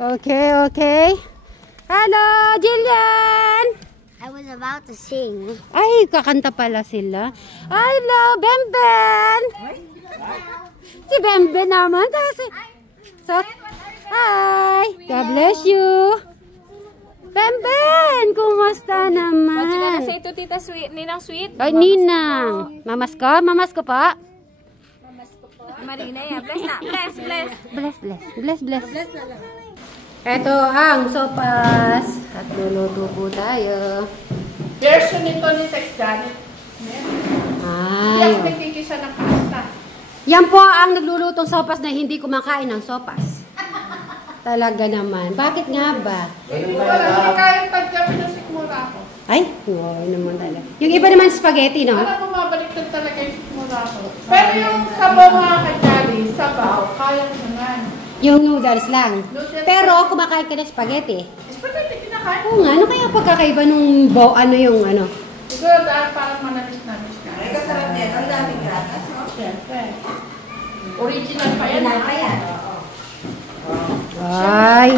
Okay, okay. Hello, Jillian! I was about to sing. Ay, kakanta pala sila. Hello, Bemben! Si Bemben naman. Hi! God bless you! Bemben! Kumusta naman? Ba't ka na sa ito, Tita Sweet? Ninang Sweet? Ay, Ninang. Mamas ko? Mamas ko pa? Marina, yeah. Bless na. Bless, bless. Bless, bless. Bless, bless. Ito ang sopas. At luluto po tayo. Version nito ni Tex Janet. Hindi ako Ay. nagkikisa ng pasta. Yan po ang naglulutong sopas na hindi kumakain ng sopas. Talaga naman. Bakit nga ba? Wala hindi kayang tagyamin ng sikmura ko. Ay, wow naman talaga. Yung iba naman spaghetti, no? Alam mo, mabaliktad talaga yung sikmura ko. Pero yung sabaw mga kanyari, sabaw, kaya ko naman. Yung noodles lang. Noodles Pero kumakain ka ng spaghetti. Spaghetti kinakain. Oo nga, ano kaya pagkakaiba nung ano yung ano? Siguro dahil parang manalis-nalis ka. Ay, kasarap din. Ang daming gatas, no? Siyempre. Original pa yan. Original pa yan. Ay.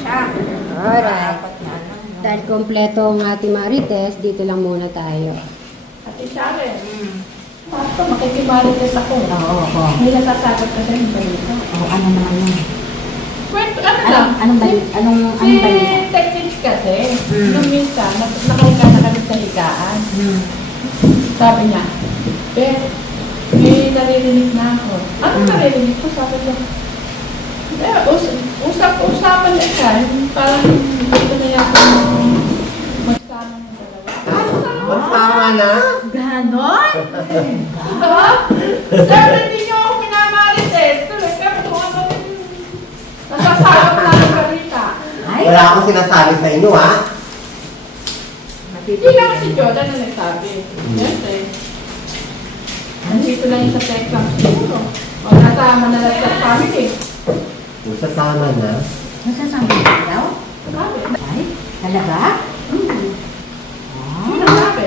Siya. Alright. Dapat na ano, no? Dahil kompleto ang ating marites, dito lang muna tayo. Ate Sharon. Basta makikimarites ako. Oo. Hindi nasasagot ka sa yung balita. Oo, ano naman yun? Kwento, ano lang? Anong balik? Anong Si balik? Techniques kasi, nung minsan, nakahiga na kami sa higaan. Sabi niya, Beth, may naririnig na ako. Anong naririnig ko? Sabi niya, usap-usapan na ka. Parang dito na yata magsama ng dalawa. Magsama na? Ganon? Siyempre, hindi niyo ako minamarites. Pero kung ano, nasasarap na ang balita. Wala akong sinasabi sa inyo, ha? Hindi naman si Jordan na nagsabi. Siyempre. Nandito lang yung sa Texas siguro. O nasama na lang sa family. Kung sasama na. Masasama ka daw? Sabi. Ay, talaga? Sino sabi?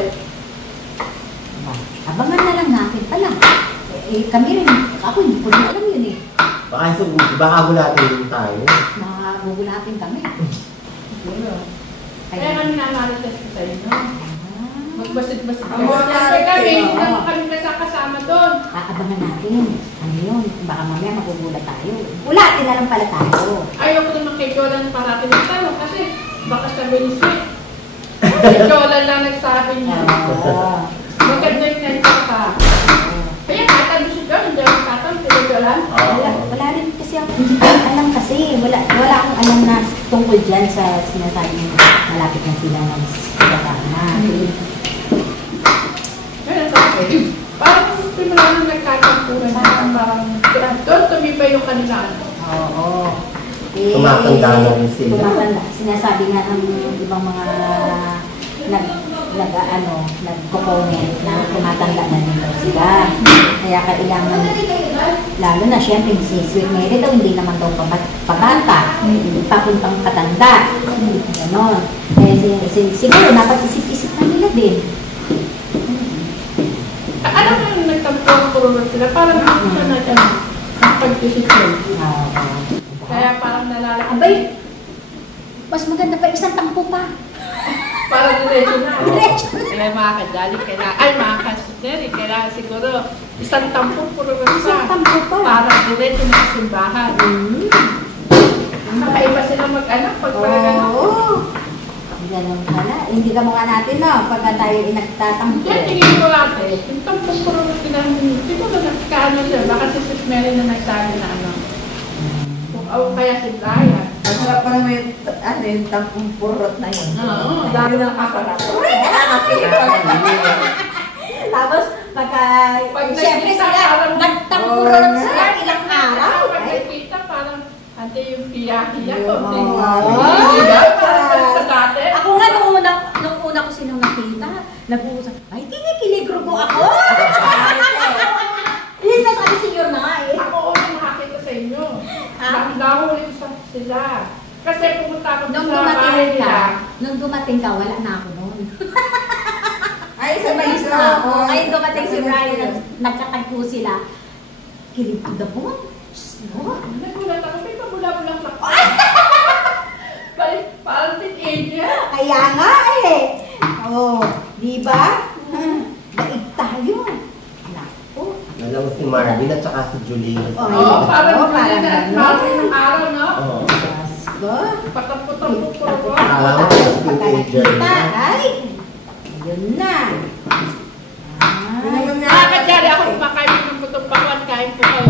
Abangan na lang natin pala. Kami rin. Ako hindi ko rin alam yun eh. Baka gulatin tayo. Magugulatin kami. Siguro. Kaya kami namarites ko sa inyo. Magbasid-basid kami. Ang mga Siyempre kami, marites, hindi naman kami kasama doon. Abangan natin. Ano yun? Baka mamaya magugulat tayo. Ulatin na lang pala tayo. Ayoko naman kay Jordan parating ng tanong kasi baka sabihin ni Sweet. Si Jordan lang nagsabi niya. Maganda yung nagkaka. Kaya kahit ano si Jordan, hindi ako tatanong si Jordan. Wala rin kasi ako. Hindi ko alam kasi. Wala akong alam na tungkol dyan sa sinasabi mo. Malapit na sila ng na. Ganun kasi. Parang simula nang nagkakampuran na parang doon tumibay yung kanila. Oo. Tumatanda na rin sila. Tumatanda. Sinasabi nga ng ibang mga nagko-comment na tumatanda na nito sila. Kaya kailangan, lalo na siyempre si Sweet Mary daw hindi naman daw pabata, papuntang patanda. Ganon. Siguro napag-isip-isip na nila din. Alam mo yung nagtampuan sila, parang ako na dyan ang pag-desisyon. Kaya parang nalalaki. Abay, mas maganda pa isang tampo pa. Parang diretso na. Kaya mga kadali, mga kasuneri, kailangan siguro isang tampong Isang tampo pa. para diretso na sa simbahan. Nakaiba sila mag-anak pag pala gano'n. Oo. Ganun pala. Hindi ka mukha natin, no? Pagka tayo inagtatampo. Kaya tingin ko natin, yung tampong puro na tinanong, siguro nagkaano siya, baka si Sis Mary na nagsabi na ano. O kaya si Brian. Masarap pa naman yung tampong purot na yun. Oo, dami ng masarap. Uy, nakakakilig pa. Tapos, siyempre sila, nagtampurot sila ilang araw. Pag nakikita, parang ante yung hiya-hiya ko. Ako nga, nung una ko silang nakita, nag-uusap, ay, kinikiligro ko ako. Hindi na sabi senior na nga eh. Ako ulit makakita sa inyo. Nahuli ko sila. Kasi pumunta ako Nung sa bahay nila. dumating ka, wala na ako noon. Ay, Sumayos na ako. Ngayon dumating si Brian, nagkatagpo sila. Kilig to the bone. Nagulat ako, may pabula-bulang lang. Darlene at saka si Julie. Oo, parang parang Julie at ganun. Marvin ng araw, no? Oo. Go. Patapot-tapot-tapot. Alam mo, teenager Kita, na. ay. Ayun na. Ay. Nakakadyari ako kumakain ng putong pakwan, kain po kayo.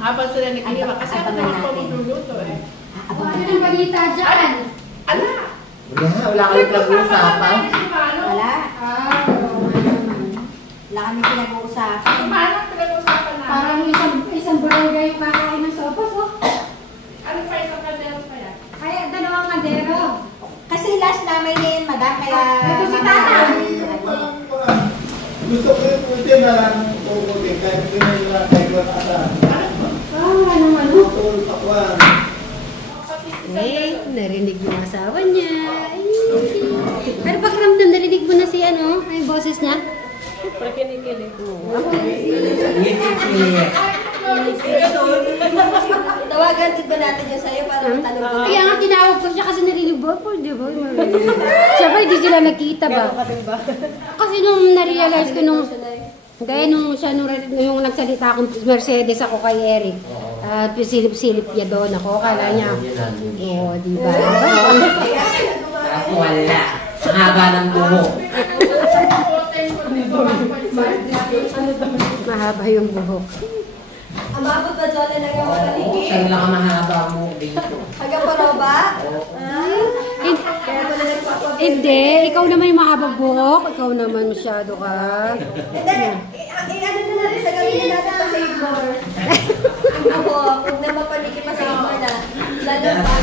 Habang sila nagkiliwa. Kasi ako naman po magluluto eh. Ano ang balita dyan? Ala! Wala kami pinag-uusapan. Wala. Ah, oo nga naman. Wala kami pinag-uusapan. Paano pinag-usapan namin? Parang isang barangay yung kakain ng sopas, oh. Ano pa isang kaldero pa yan? Kaya dalawang kaldero. Kasi last namin yun, madam, kaya... Ito si Tata. Gusto ko yung puti na lang puti kahit hindi na kahit wala ata. Ano man, oh. Tulog takwan. Eh, narinig yung asawa niya. Ay. Pero pakiramdam, narinig mo na si ano, ay boses niya? Tawagan din ba natin yun sa'yo para matanong ko? Kaya nga tinawag ko siya kasi narinig ba po, di ba? Siyempre, di sila nakita ba? Kasi nung narealize ko nung, dahil nung siya, nung nagsalita akong Mercedes ako kay Eric, at silip-silip niya doon ako, kala niya, oo, di ba? Wala. Ang haba ng buhok. Mahaba yung buhok. Ang mabot ba dyan na yung paligid? Siya lang ang mahaba mo dito. Hanggang pa raw ba? Hindi, ikaw naman yung mahabang buhok, ikaw naman masyado ka. Hindi, ano na natin sa gawin na natin pa sa ignore. Ang buhok, huwag na mapaligid pa sa ignore na. Lalo pa.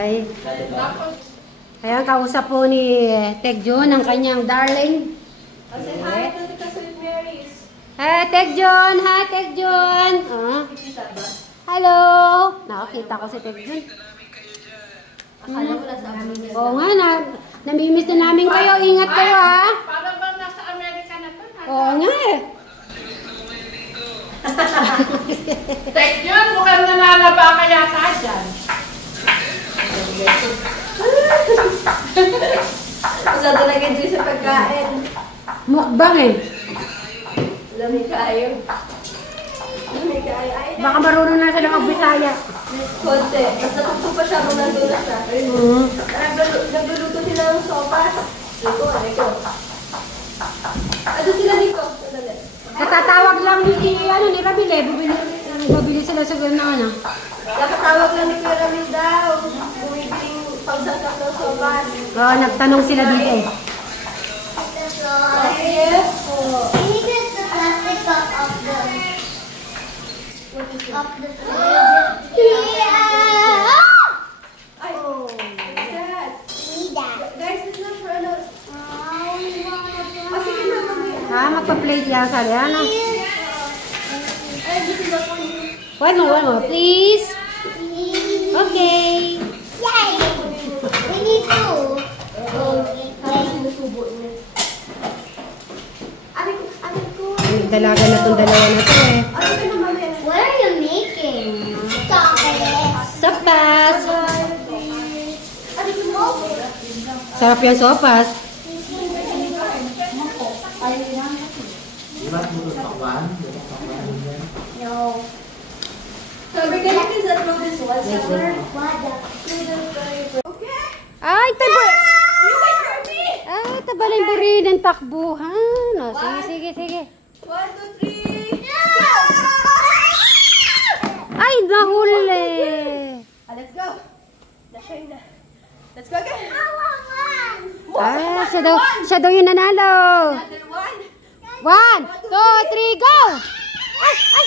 Ay. Ayan, kausap po ni Tek Jun, ang kanyang darling. Kasi hi, dito ka sa Mary's. Hey, Tek Jun! Hi, Tek Jun! Hello! Nakakita ko si Tek Jun. Akala mo nasa amin. Oo nga, namimiss na namin kayo. Ingat kayo, ha? Para bang nasa Amerika na to? Oo nga, eh. Tek yun, mukhang nanalaba ka yata dyan. Masyado nag-enjoy sa pagkain. Mukbang, eh. Lamig kayo. Lamig kayo. Ay, Baka marunong na siya mag-Bisaya. konti. Mas natuto pa siya kung nandun na siya. Nagluluto sila ng sopas. Rico. Ano sila, Rico? Sandali. Katatawag lang ni Ramil, eh. Bubili sila sa gano'n, ano. Nakatawag lang ni Kuya Ramil daw. Bumibiling pagsangkap ng sopas. Oo, nagtanong sila dito, eh. Yes po. Ay, guys, it's not for ano. Sige na, mamaya. Ha, magpa-plate yan sa ano. One more, please. Okay. Dalaga na itong dalawa na ito, eh. What are you making? Chocolate. Sopas. Sarap yan, sopas. Di ba puto takwan? No. So we're gonna use that for this one. Summer. Ay, taba. You wait for me! Ay, tabalay mo rin ang takbuhan. O, sige. 1, 2, 3. Ay, nahuli. Let's go. Na-shine na. Let's go again. Ah, siya daw yung nanalo. Another one. 1, 2, 3, go! Ay!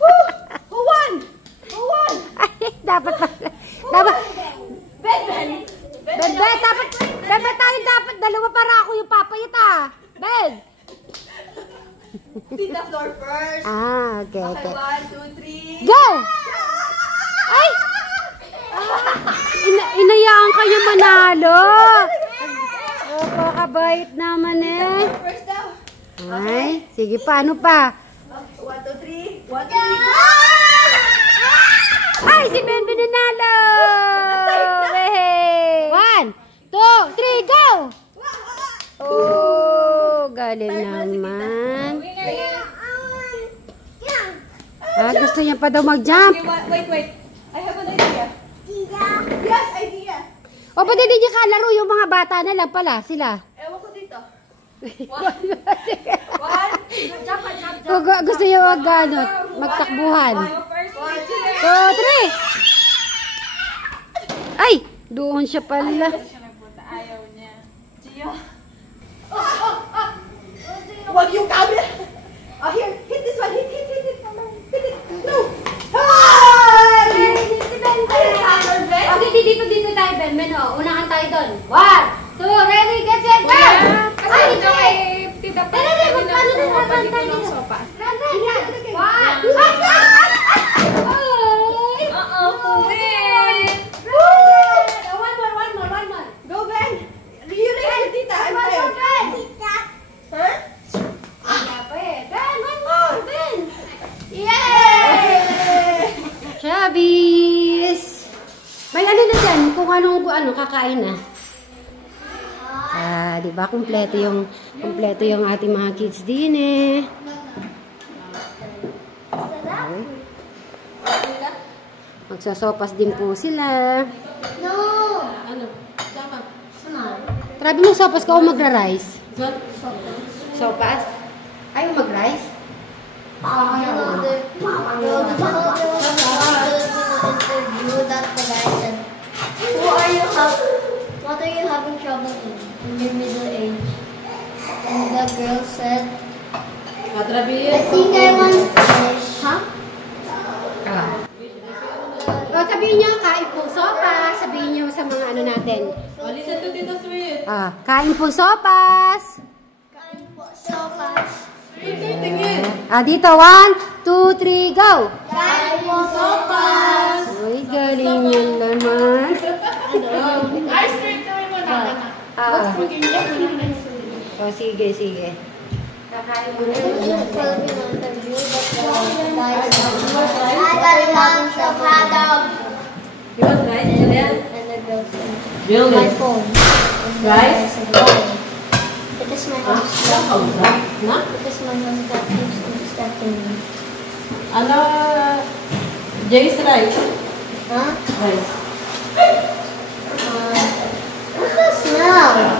Who won? Ay, dapat. Ben. Dapat tayo dalawa para ako yung papayat, ah. Ben! Tita floor first. Ah, okay. 1, 2, 3. Go! Ay! Inayaan kayo manalo. Opo, kabait naman, eh. First daw. Ay, sige pa, ano pa? 1, 2, 3. 1, 2, 3. Ay, si Ben nanalo! Hey! 1, 2, 3, go! Oh, galing naman. Gusto niya pa daw mag-jump. Wait. I have an idea. Yes, idea. O, ba't hindi niya kalaro yung mga bata na lang pala, sila? Ewan ko dito. One. Jump. Gusto niya magtakbuhan. First. 2, 3. Ay, doon siya pala. Ayaw niya. Gio. Wag yung camera. Oh, here. Hit this one. Hit. Hit it. No. Hi! Okay, dito tayo, Ben. Unahan tayo doon. 1, 2, ready, get set, go! Kasi ito eh, tita pa. Paano na Pabalik tayo ng dito? sopa. Run! 1, 2, One more. Go, Ben. You raise the tita. I'm tired. Huh? Ben, one more, Ben! Yay! Chabis! May ano na dyan, kung ano kakain na. Di ba? Kumpleto yung ating mga kids din eh. Okay. Magsasopas din po sila. No. Trabi mo sopas ka o magra-rice? Sopas? Ayaw mag-rice? What are you having trouble in your middle age? And the girl said, I think I want fish. Huh? Sabihin niyo, kain po sopas. Sabihin niyo sa mga ano natin. Listen to Tita Sweet. Kain po sopas. Kain po sopas. Dito, 1, 2, 3, go! Kain po sopas. Uy, galing yun naman. Ice cream naman mo na. Sige. Kakain mo na. Filipino interview, but the guy said, I got lunch of hot dog. You want rice, Julian? And the girl said, Really? my phone. And the Rice? guy said, oh, because my house got Na? because my house got thieves and distracting me. Ano? Jay's rice. Huh? Rice. What's the smell?